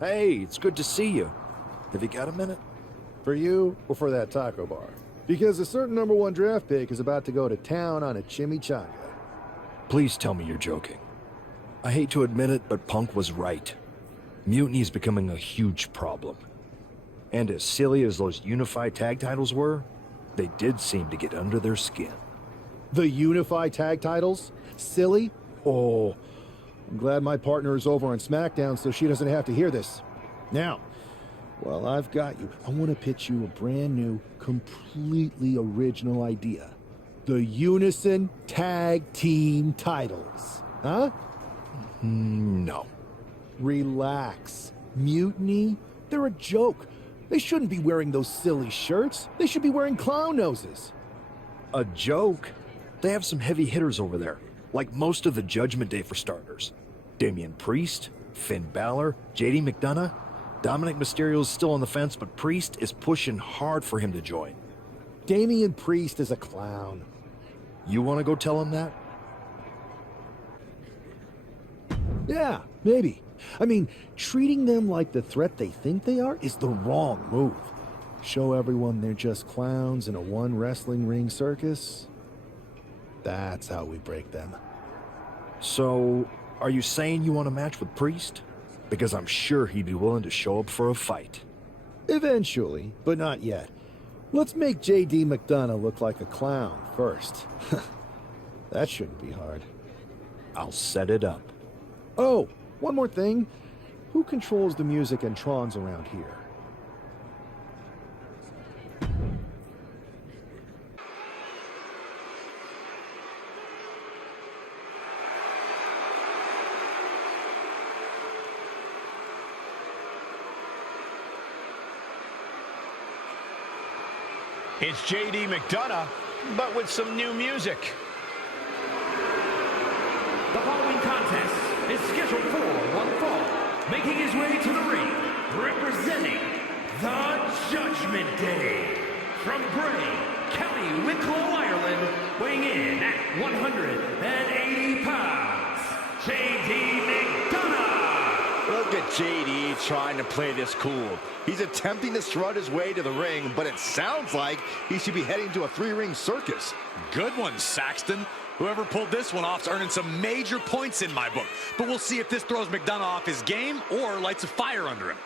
Hey, it's good to see you. Have you got a minute? For you or for that taco bar? Because a certain #1 draft pick is about to go to town on a chimichanga. Please tell me you're joking. I hate to admit it, but Punk was right. Mutiny is becoming a huge problem. And as silly as those unified tag titles were, they did seem to get under their skin. The unified tag titles? Silly? Oh, I'm glad my partner is over on SmackDown so she doesn't have to hear this. Now, while I've got you, I want to pitch you a brand new, completely original idea. The Unison Tag Team titles. Huh? No. Relax. Mutiny? They're a joke. They shouldn't be wearing those silly shirts. They should be wearing clown noses. A joke? They have some heavy hitters over there, like most of the Judgment Day for starters. Damian Priest, Finn Balor, JD McDonough. Dominic Mysterio's still on the fence, but Priest is pushing hard for him to join. Damian Priest is a clown. You want to go tell him that? Yeah, maybe. I mean, treating them like the threat they think they are is the wrong move. Show everyone they're just clowns in a one wrestling ring circus. That's how we break them. So, are you saying you want a match with Priest? Because I'm sure he'd be willing to show up for a fight. Eventually, but not yet. Let's make JD McDonough look like a clown first. That shouldn't be hard. I'll set it up. Oh, one more thing. Who controls the music and Trons around here? It's JD McDonough, but with some new music. The following contest is scheduled for one fall. Making his way to the ring, representing the Judgment Day. From Bray, County Wicklow, Ireland, weighing in at 180 pounds, JD McDonough. Look at JD trying to play this cool. He's attempting to strut his way to the ring, but it sounds like he should be heading to a 3-ring circus. Good one, Saxton. Whoever pulled this one off's earning some major points in my book. But we'll see if this throws McDonough off his game or lights a fire under him.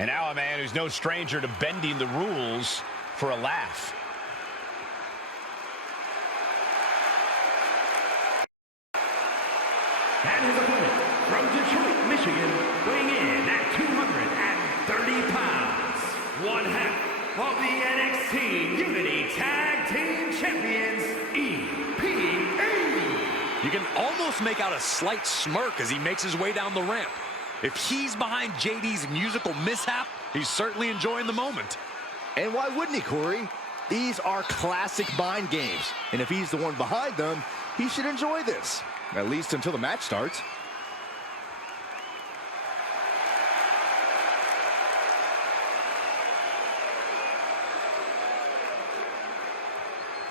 And now a man who's no stranger to bending the rules for a laugh. And his opponent from Detroit, Michigan, weighing in at 230 pounds, one half of the NXT Unity Tag Team Champions, EPA. You can almost make out a slight smirk as he makes his way down the ramp. If he's behind JD's musical mishap, he's certainly enjoying the moment. And why wouldn't he, Corey? These are classic mind games. And if he's the one behind them, he should enjoy this. At least until the match starts.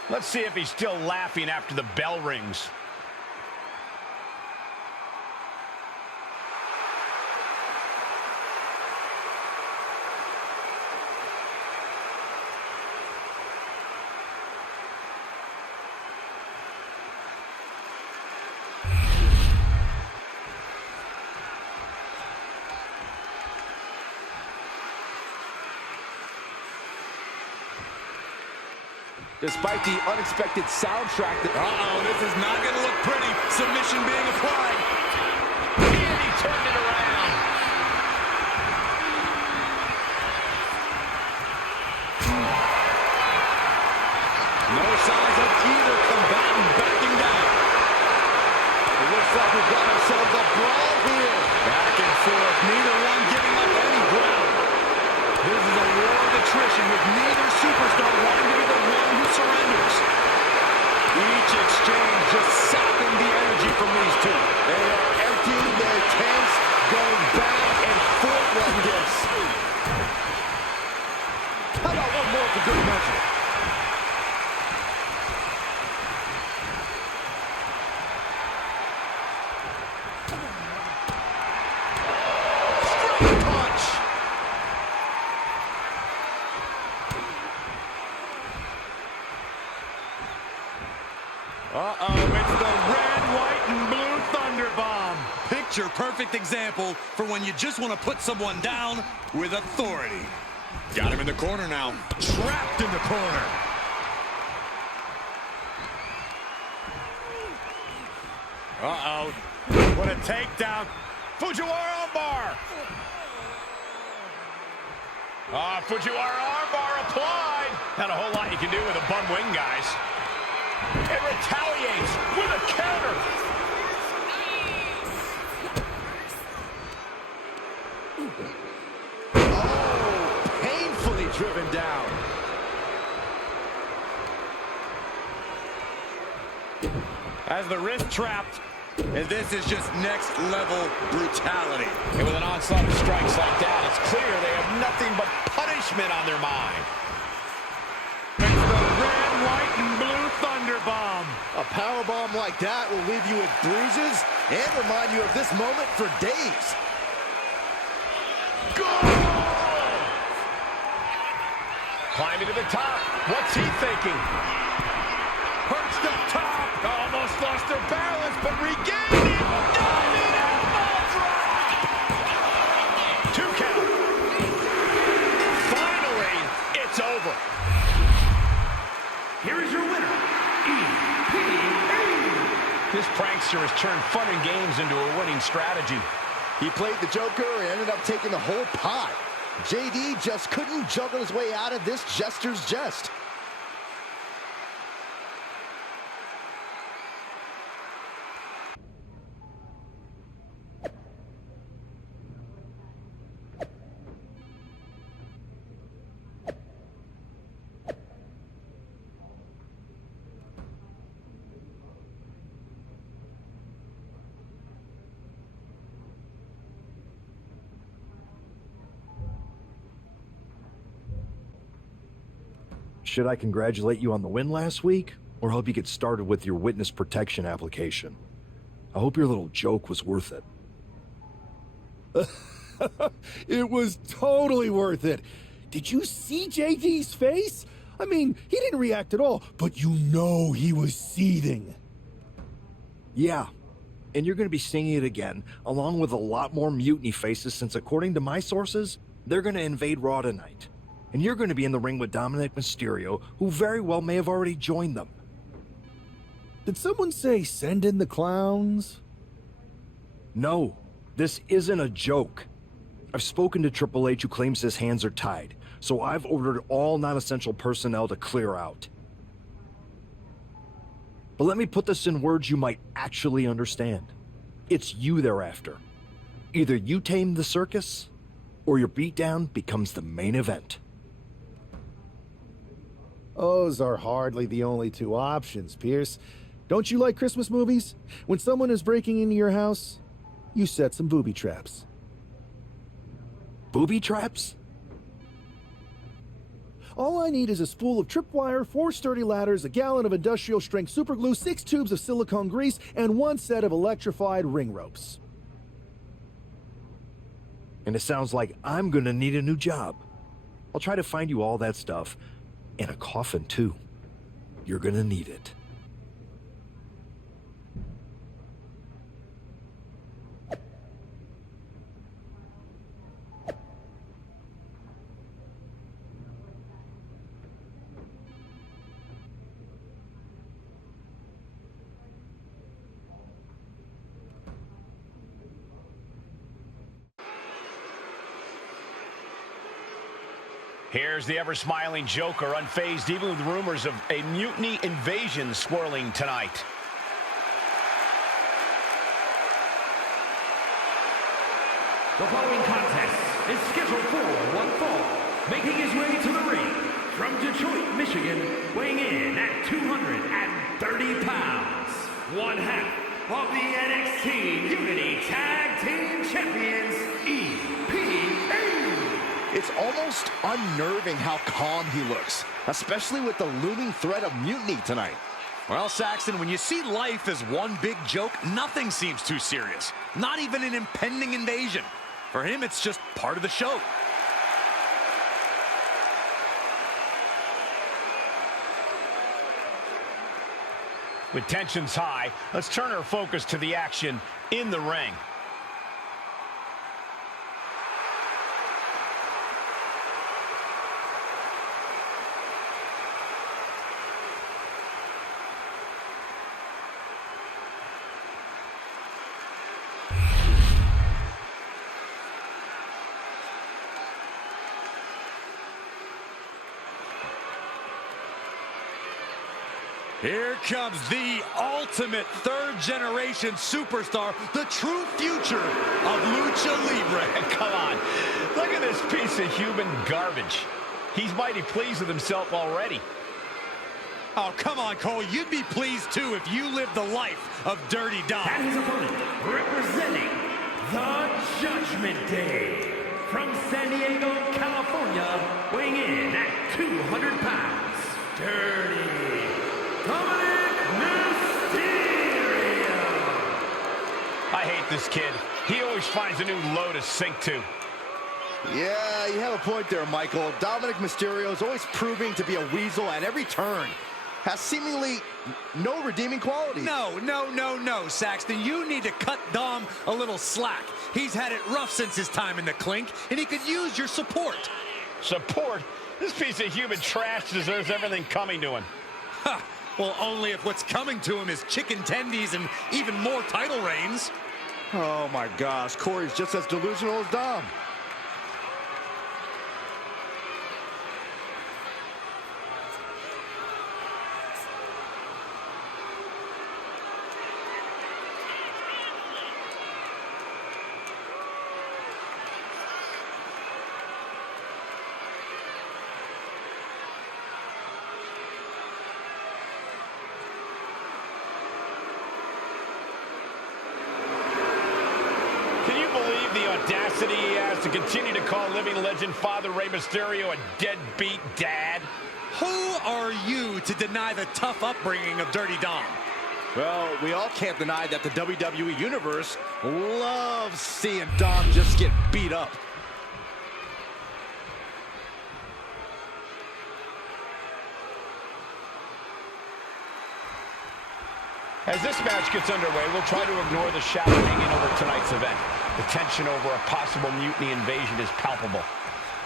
Let's see if he's still laughing after the bell rings. Despite the unexpected soundtrack that... Uh-oh, this is not going to look pretty. Submission being applied. And he turned it around. No signs of either combatant backing down. The Looks like we've got ourselves a brawl here. Back and forth, neither one giving up any ground. This is a war of attrition with neither superstar wanting to be the one who surrenders. Each exchange just sapping the energy from these two. They are emptying their tanks, going back and forth like this. How about one more for good measure? Straight punch. Uh-oh, it's the red, white, and blue Thunder Bomb. Picture perfect example for when you just want to put someone down with authority. Got him in the corner now. Trapped in the corner. Uh-oh. What a takedown. Fujiwara armbar. Fujiwara armbar applied. Not a whole lot you can do with a bum wing, guys. It retaliates with a counter. Oh, painfully driven down. As the wrist trapped, and this is just next level brutality. And with an onslaught of strikes like that, it's clear they have nothing but punishment on their mind. It's the red, white, and blue Thunder Bomb. A power bomb like that will leave you with bruises and remind you of this moment for days. Climbing to the top. What's he thinking? Perched up top. Almost lost their balance, but regained it. Diving elbow drop. 2 count. Finally, it's over. Here is your winner, EPA. This prankster has turned fun and games into a winning strategy. He played the Joker and ended up taking the whole pot. JD just couldn't juggle his way out of this jester's jest. Should I congratulate you on the win last week, or help you get started with your witness protection application? I hope your little joke was worth it. It was totally worth it. Did you see JD's face? I mean, he didn't react at all, but you know he was seething. Yeah, and you're going to be seeing it again, along with a lot more mutiny faces, since according to my sources, they're going to invade Raw tonight. And you're going to be in the ring with Dominic Mysterio, who very well may have already joined them. Did someone say send in the clowns? No, this isn't a joke. I've spoken to Triple H, who claims his hands are tied, so I've ordered all non-essential personnel to clear out. But let me put this in words you might actually understand. It's you they're after. Either you tame the circus, or your beatdown becomes the main event. Those are hardly the only two options, Pierce. Don't you like Christmas movies? When someone is breaking into your house, you set some booby traps. Booby traps? All I need is a spool of tripwire, 4 sturdy ladders, a gallon of industrial-strength superglue, 6 tubes of silicone grease, and 1 set of electrified ring ropes. And it sounds like I'm gonna need a new job. I'll try to find you all that stuff. And a coffin, too. You're gonna need it. Here's the ever-smiling Joker, unfazed even with rumors of a mutiny invasion swirling tonight. The following contest is scheduled for one fall. Making his way to the ring from Detroit, Michigan, weighing in at 230 pounds. One half of the NXT Unity Tag Team Champions, EPA. It's almost unnerving how calm he looks, especially with the looming threat of mutiny tonight. Well, Saxton, when you see life as one big joke, nothing seems too serious. Not even an impending invasion. For him, it's just part of the show. With tensions high, let's turn our focus to the action in the ring. Here comes the ultimate third-generation superstar, the true future of Lucha Libre. Come on, look at this piece of human garbage. He's mighty pleased with himself already. Oh, come on, Cole. You'd be pleased, too, if you lived the life of Dirty Dom. And his opponent, representing the Judgment Day. From San Diego, California, weighing in at 200 pounds. Dirty Comedic Mysterio. I hate this kid. He always finds a new low to sink to. Yeah, you have a point there, Michael. Dominic Mysterio is always proving to be a weasel at every turn. Has seemingly no redeeming quality. No, Saxton. You need to cut Dom a little slack. He's had it rough since his time in the clink, and he could use your support. Support? This piece of human trash deserves everything coming to him. Ha! Well, only if what's coming to him is chicken tendies and even more title reigns. Oh, my gosh. Corey's just as delusional as Dom. The audacity he has to continue to call living legend Father Rey Mysterio a deadbeat dad. Who are you to deny the tough upbringing of Dirty Dom? Well, we all can't deny that the WWE Universe loves seeing Dom just get beat up. As this match gets underway, we'll try to ignore the shadow hanging over tonight's event. The tension over a possible mutiny invasion is palpable.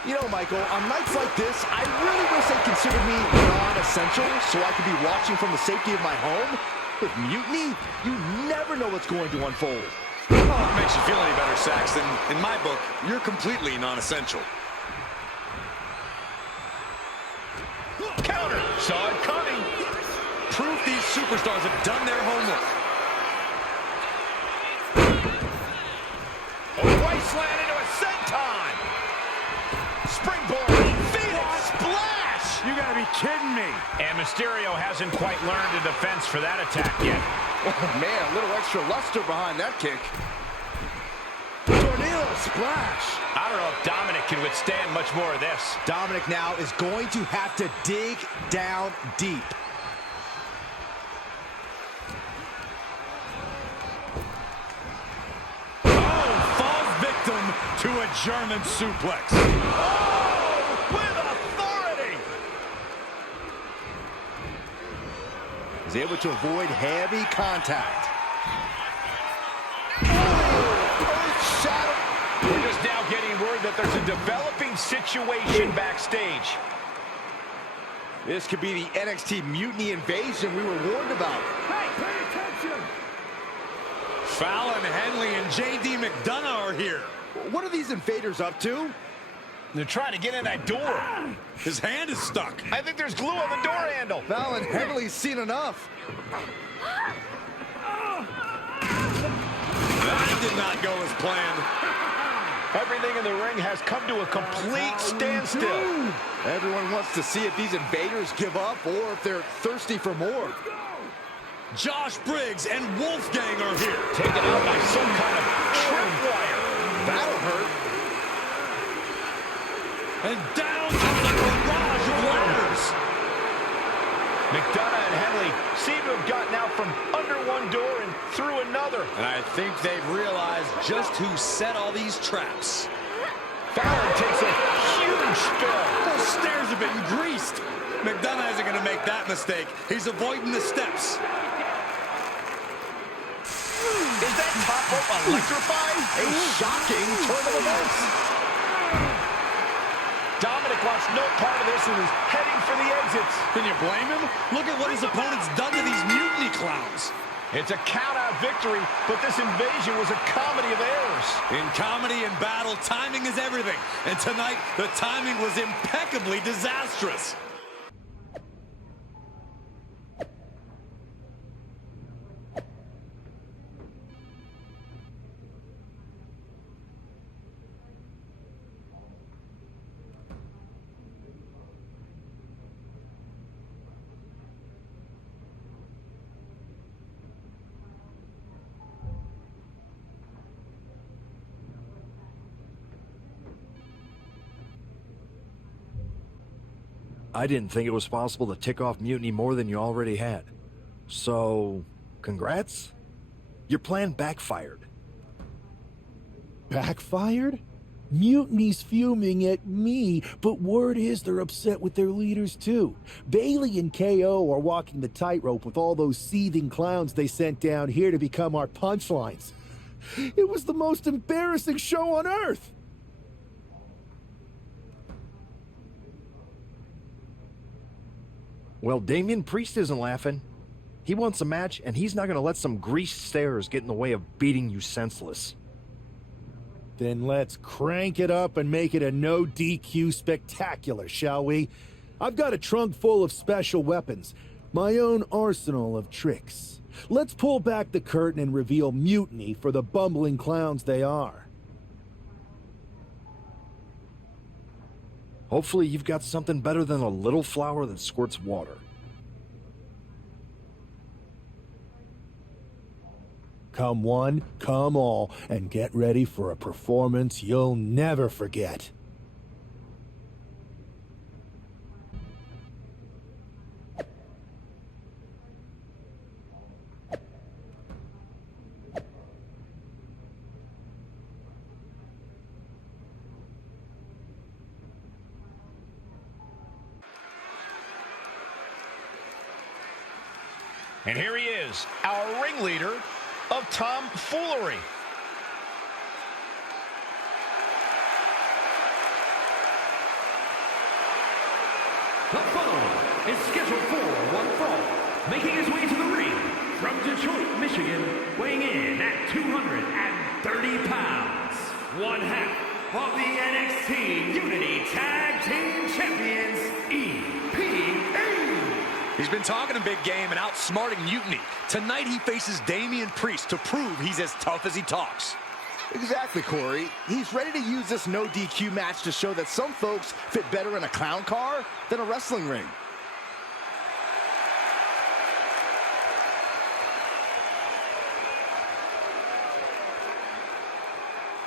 You know, Michael, on nights like this, I really wish they considered me non-essential so I could be watching from the safety of my home. With mutiny, you never know what's going to unfold. Oh, it makes you feel any better, Saxton. In my book, you're completely non-essential. Counter! Saw it coming! Proof these superstars have done their homework. Slant into a senton! Springboard! Phoenix splash! You gotta be kidding me. And Mysterio hasn't quite learned a defense for that attack yet. Oh, man, a little extra luster behind that kick. Tornado splash! I don't know if Dominic can withstand much more of this. Dominic now is going to have to dig down deep. To a German suplex. Oh, with authority! He's able to avoid heavy contact. Oh, shadow. We're just now getting word that there's a developing situation backstage. This could be the NXT Mutiny invasion we were warned about. Hey, pay attention! Fallon Henley and J.D. McDonough are here. What are these invaders up to? They're trying to get in that door. His hand is stuck. I think there's glue on the door handle. Fallon Henley's seen enough. That did not go as planned. Everything in the ring has come to a complete standstill. Everyone wants to see if these invaders give up or if they're thirsty for more. Josh Briggs and Wolfgang are here. Taken out by some kind of tripwire. That'll hurt. And down comes a barrage of ladders. McDonough and Henley seem to have gotten out from under one door and through another. And I think they've realized just who set all these traps. Fallon takes a huge spill. Those stairs have been greased. McDonough isn't going to make that mistake. He's avoiding the steps. Is that top rope electrified? A shocking turn of events. Dominic wants no part of this and is heading for the exits. Can you blame him? Look at what his opponent's done to these mutiny clowns. It's a count-out victory, but this invasion was a comedy of errors. In comedy and battle, timing is everything. And tonight, the timing was impeccably disastrous. I didn't think it was possible to tick off Mutiny more than you already had. So, congrats? Your plan backfired. Backfired? Mutiny's fuming at me, but word is they're upset with their leaders too. Bailey and KO are walking the tightrope with all those seething clowns they sent down here to become our punchlines. It was the most embarrassing show on earth! Well, Damian Priest isn't laughing. He wants a match, and he's not going to let some greased stairs get in the way of beating you senseless. Then let's crank it up and make it a no DQ spectacular, shall we? I've got a trunk full of special weapons, my own arsenal of tricks. Let's pull back the curtain and reveal Mutiny for the bumbling clowns they are. Hopefully you've got something better than a little flower that squirts water. Come one, come all, and get ready for a performance you'll never forget. And here he is, our ringleader of tomfoolery. The following is scheduled for one fall, making his way to the ring from Detroit, Michigan, weighing in at 230 pounds, one half of the NXT Unity Tag Team Champions, EPA. He's been talking a big game and outsmarting Mutiny. Tonight he faces Damian Priest to prove he's as tough as he talks. Exactly, Corey. He's ready to use this no DQ match to show that some folks fit better in a clown car than a wrestling ring.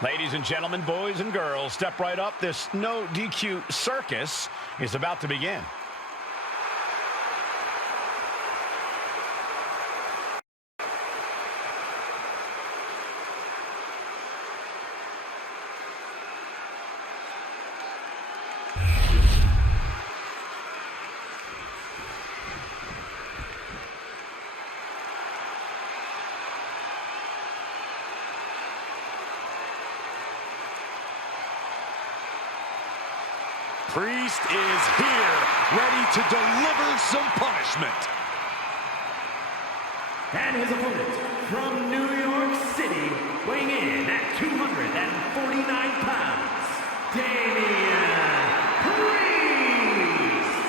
Ladies and gentlemen, boys and girls, step right up. This no DQ circus is about to begin. Priest is here, ready to deliver some punishment. And his opponent from New York City, weighing in at 249 pounds, Damian Priest.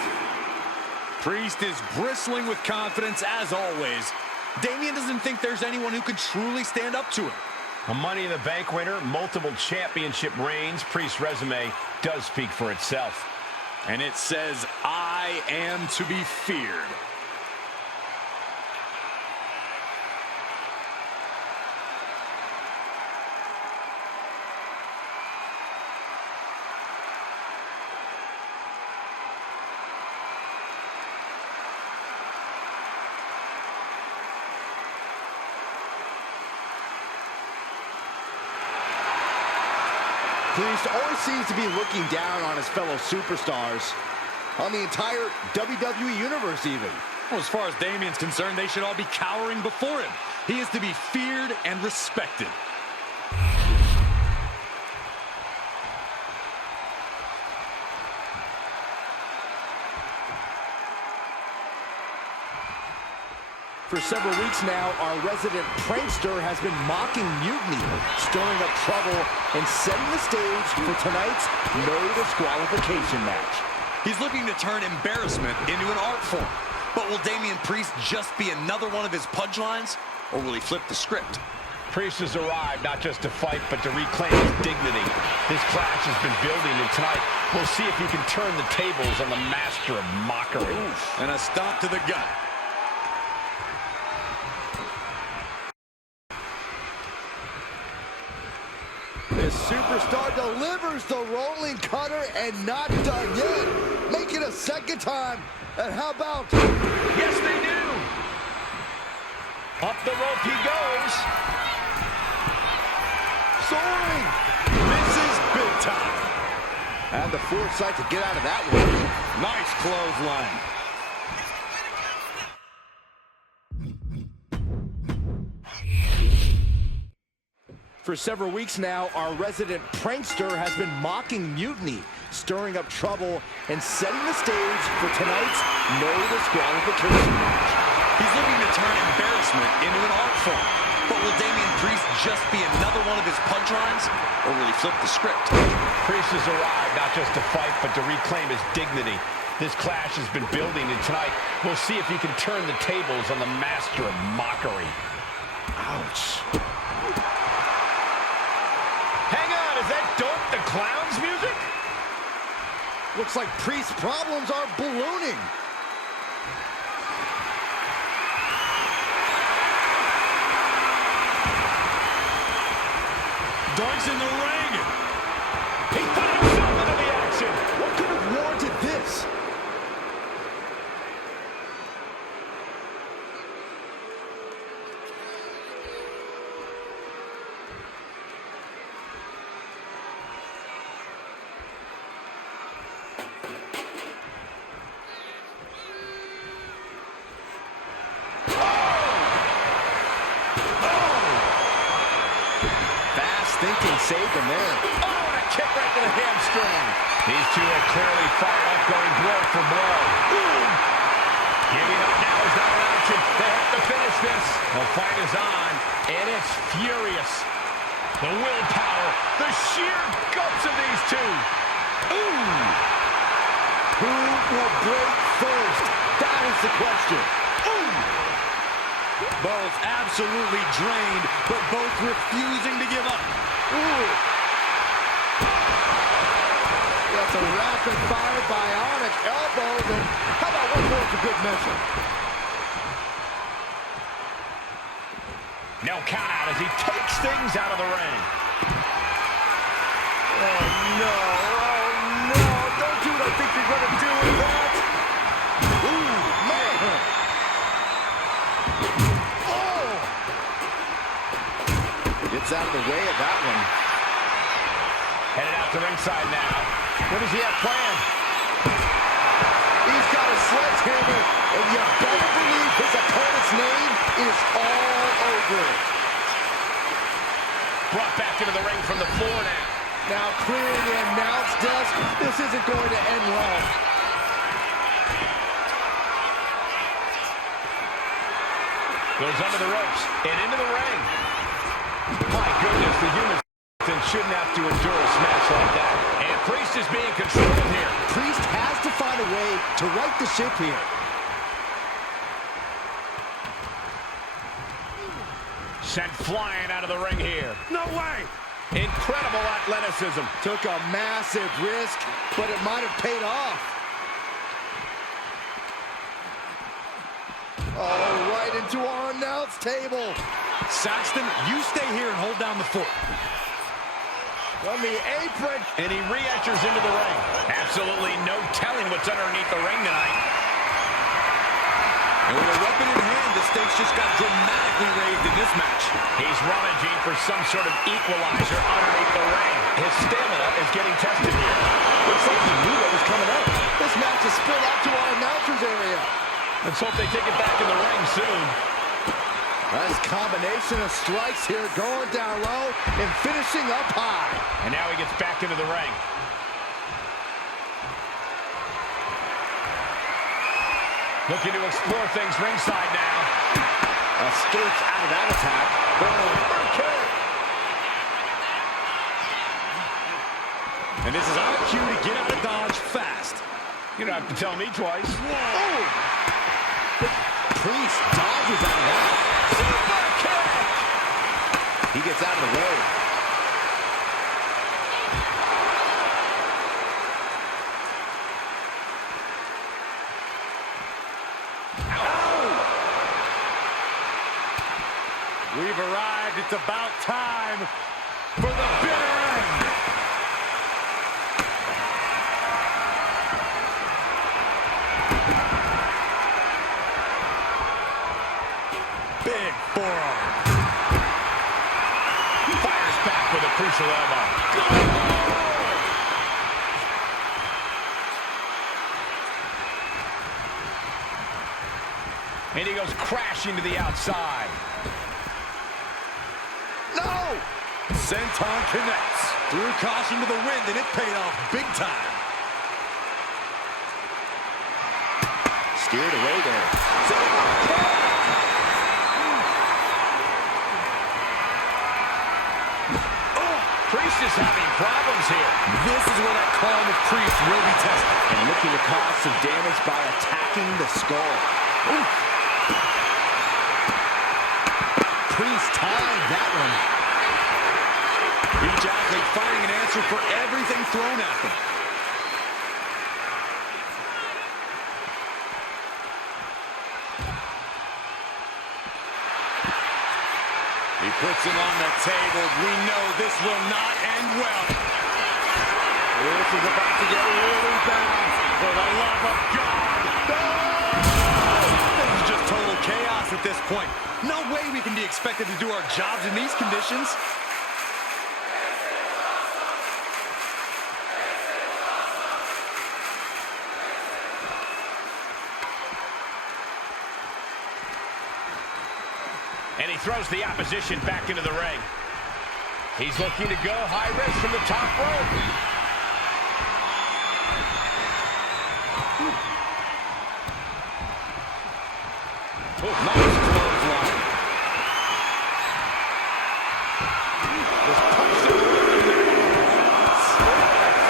Priest is bristling with confidence as always. Damian doesn't think there's anyone who could truly stand up to him. A Money in the Bank winner, multiple championship reigns. Priest's resume does speak for itself. And it says, I am to be feared. Priest always seems to be looking down on his fellow superstars, on the entire WWE Universe even. Well, as far as Damian's concerned, they should all be cowering before him. He is to be feared and respected. For several weeks now, our resident prankster has been mocking mutiny, stirring up trouble, and setting the stage for tonight's no disqualification match. He's looking to turn embarrassment into an art form. But will Damian Priest just be another one of his punchlines, or will he flip the script? Priest has arrived not just to fight, but to reclaim his dignity. This clash has been building, and tonight we'll see if he can turn the tables on the master of mockery. Oof. And a stomp to the gut. This superstar delivers the rolling cutter and not done yet. Make it a second time. And how about... Yes, they do! Up the rope he goes. Soaring! Misses big time. And the foresight to get out of that one. Nice clothesline. For several weeks now, our resident prankster has been mocking mutiny, stirring up trouble, and setting the stage for tonight's no disqualification match. He's looking to turn embarrassment into an art form. But will Damian Priest just be another one of his punchlines, or will he flip the script? Priest has arrived not just to fight, but to reclaim his dignity. This clash has been building, and tonight we'll see if he can turn the tables on the master of mockery. Ouch. Hang on, is that Dope the Clown's music? Looks like Priest's problems are ballooning. Doinks in the ring. He put himself into the action. What could have warranted this? Thinking saved him there. Oh, and a kick right to the hamstring. These two are clearly fired up, going blow for blow. Ooh. Giving up now is not an option. They have to finish this. The fight is on, and it's furious. The willpower, the sheer guts of these two. Ooh. Who will break first? That is the question. Ooh. Both absolutely drained, but both refusing to give up. Ooh. That's a rapid-fire bionic elbow. Then how about one more for good measure? No count out as he takes things out of the ring. Oh, no. Oh, no. Don't do what I think you're going to do with that. Ooh, man. Oh. Gets out of the way of that one. Headed out to ringside now. What does he have planned? He's got a sledgehammer, and you better believe his opponent's name is all over it. Brought back into the ring from the floor now. Now clearing the announce desk. This isn't going to end well. Goes under the ropes and into the ring. My goodness, the human shouldn't have to endure a smash like that. And Priest is being controlled here. Priest has to find a way to right the ship here. Sent flying out of the ring here. No way! Incredible athleticism. Took a massive risk, but it might have paid off. Oh, right into our announce table. Saxton, you stay here and hold down the fort. From the apron. And he re-enters into the ring. Absolutely no telling what's underneath the ring tonight. And with a weapon in hand, the stakes just got dramatically raised in this match. He's rummaging for some sort of equalizer underneath the ring. His stamina is getting tested here. Looks like he knew what was coming up. This match is spilled out to our announcers area. Let's hope they take it back in the ring soon. Nice combination of strikes here, going down low and finishing up high. And now he gets back into the ring. Looking to explore things ringside now. Escapes out of that attack. Boom. Okay. And this is our cue to get out of Dodge fast. You don't have to tell me twice. Oh! Priest dodges out of that. Super kick! He gets out of the way. We've arrived. It's about time for the bitter end. Big forearm. Fires back with a crucial elbow. And he goes crashing to the outside. No! Senton connects. Threw caution to the wind, and it paid off big time. Steered away there. Priest is having problems here. This is where that calm of Priest will be tested. And looking to cause some damage by attacking the skull. Ooh. Priest tying that one. Each athlete finding an answer for everything thrown at them. He puts him on the table. We know this will not end well. This is about to get really bad. For the love of God. This is just total chaos at this point. No way we can be expected to do our jobs in these conditions. And he throws the opposition back into the ring. He's looking to go high risk from the top rope. Nice clothesline. Was punched in the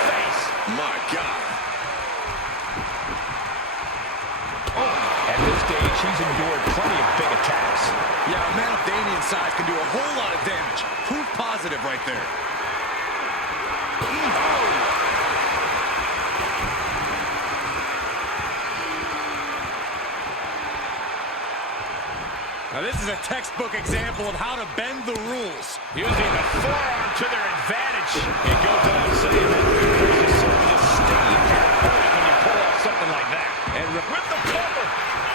face. My God. At this stage, he's endured plenty of big attacks. Yeah, a man of Damian's size can do a whole lot of damage. Proof positive right there. Now this is a textbook example of how to bend the rules. Using the forearm to their advantage. It goes without saying that there's a certain disdain for your opponent when you pull off something like that. And with the cover,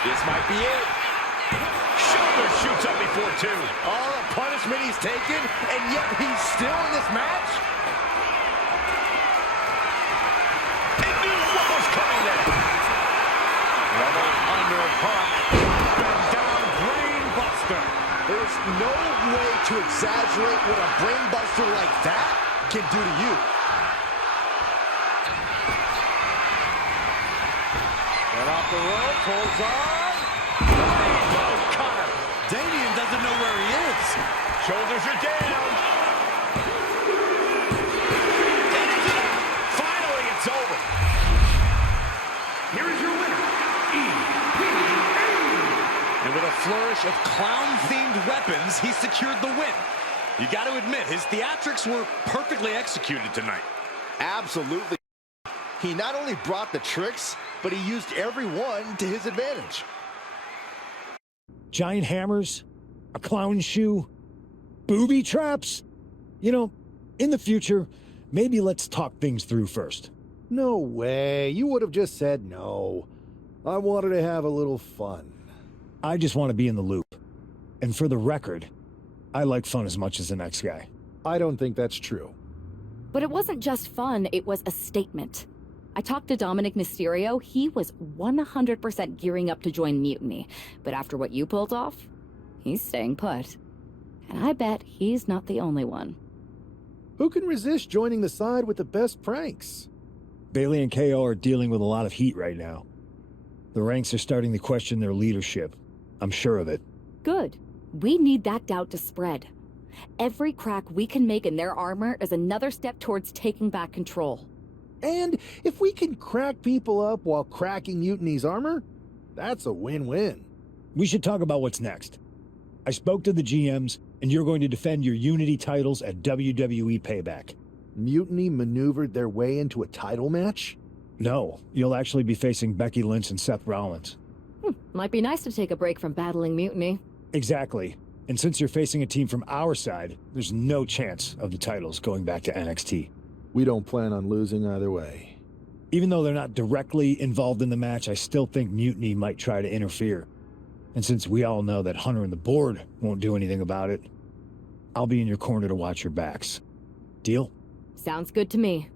This might be it. shoulder shoots up before two. All the punishment he's taken, and yet he's still in this match? They knew what was coming there. Level undercut. Bend down brain buster. There's no way to exaggerate what a brainbuster like that can do to you. Get off the rope, holds on. Rainbow cutter. Damian doesn't know where he is. Shoulders are down. Finally, it's over. Here is your winner, EPA. And with a flourish of clown-themed weapons, happens, he secured the win. You got to admit, his theatrics were perfectly executed tonight. Absolutely. He not only brought the tricks, but he used every one to his advantage. Giant hammers, a clown shoe, booby traps. You know, in the future, maybe let's talk things through first. No way. You would have just said no. I wanted to have a little fun. I just want to be in the loop. And for the record, I like fun as much as the next guy. I don't think that's true. But it wasn't just fun, it was a statement. I talked to Dominic Mysterio, he was 100% gearing up to join Mutiny. But after what you pulled off, he's staying put. And I bet he's not the only one. Who can resist joining the side with the best pranks? Bailey and KO are dealing with a lot of heat right now. The ranks are starting to question their leadership. I'm sure of it. Good. We need that doubt to spread. Every crack we can make in their armor is another step towards taking back control. And if we can crack people up while cracking Mutiny's armor, that's a win-win. We should talk about what's next. I spoke to the GMs, and you're going to defend your Unity titles at WWE Payback. Mutiny maneuvered their way into a title match? No, you'll actually be facing Becky Lynch and Seth Rollins. Might be nice to take a break from battling Mutiny. Exactly. And since you're facing a team from our side, there's no chance of the titles going back to NXT. We don't plan on losing either way. Even though they're not directly involved in the match, I still think Mutiny might try to interfere. And since we all know that Hunter and the board won't do anything about it, I'll be in your corner to watch your backs. Deal? Sounds good to me.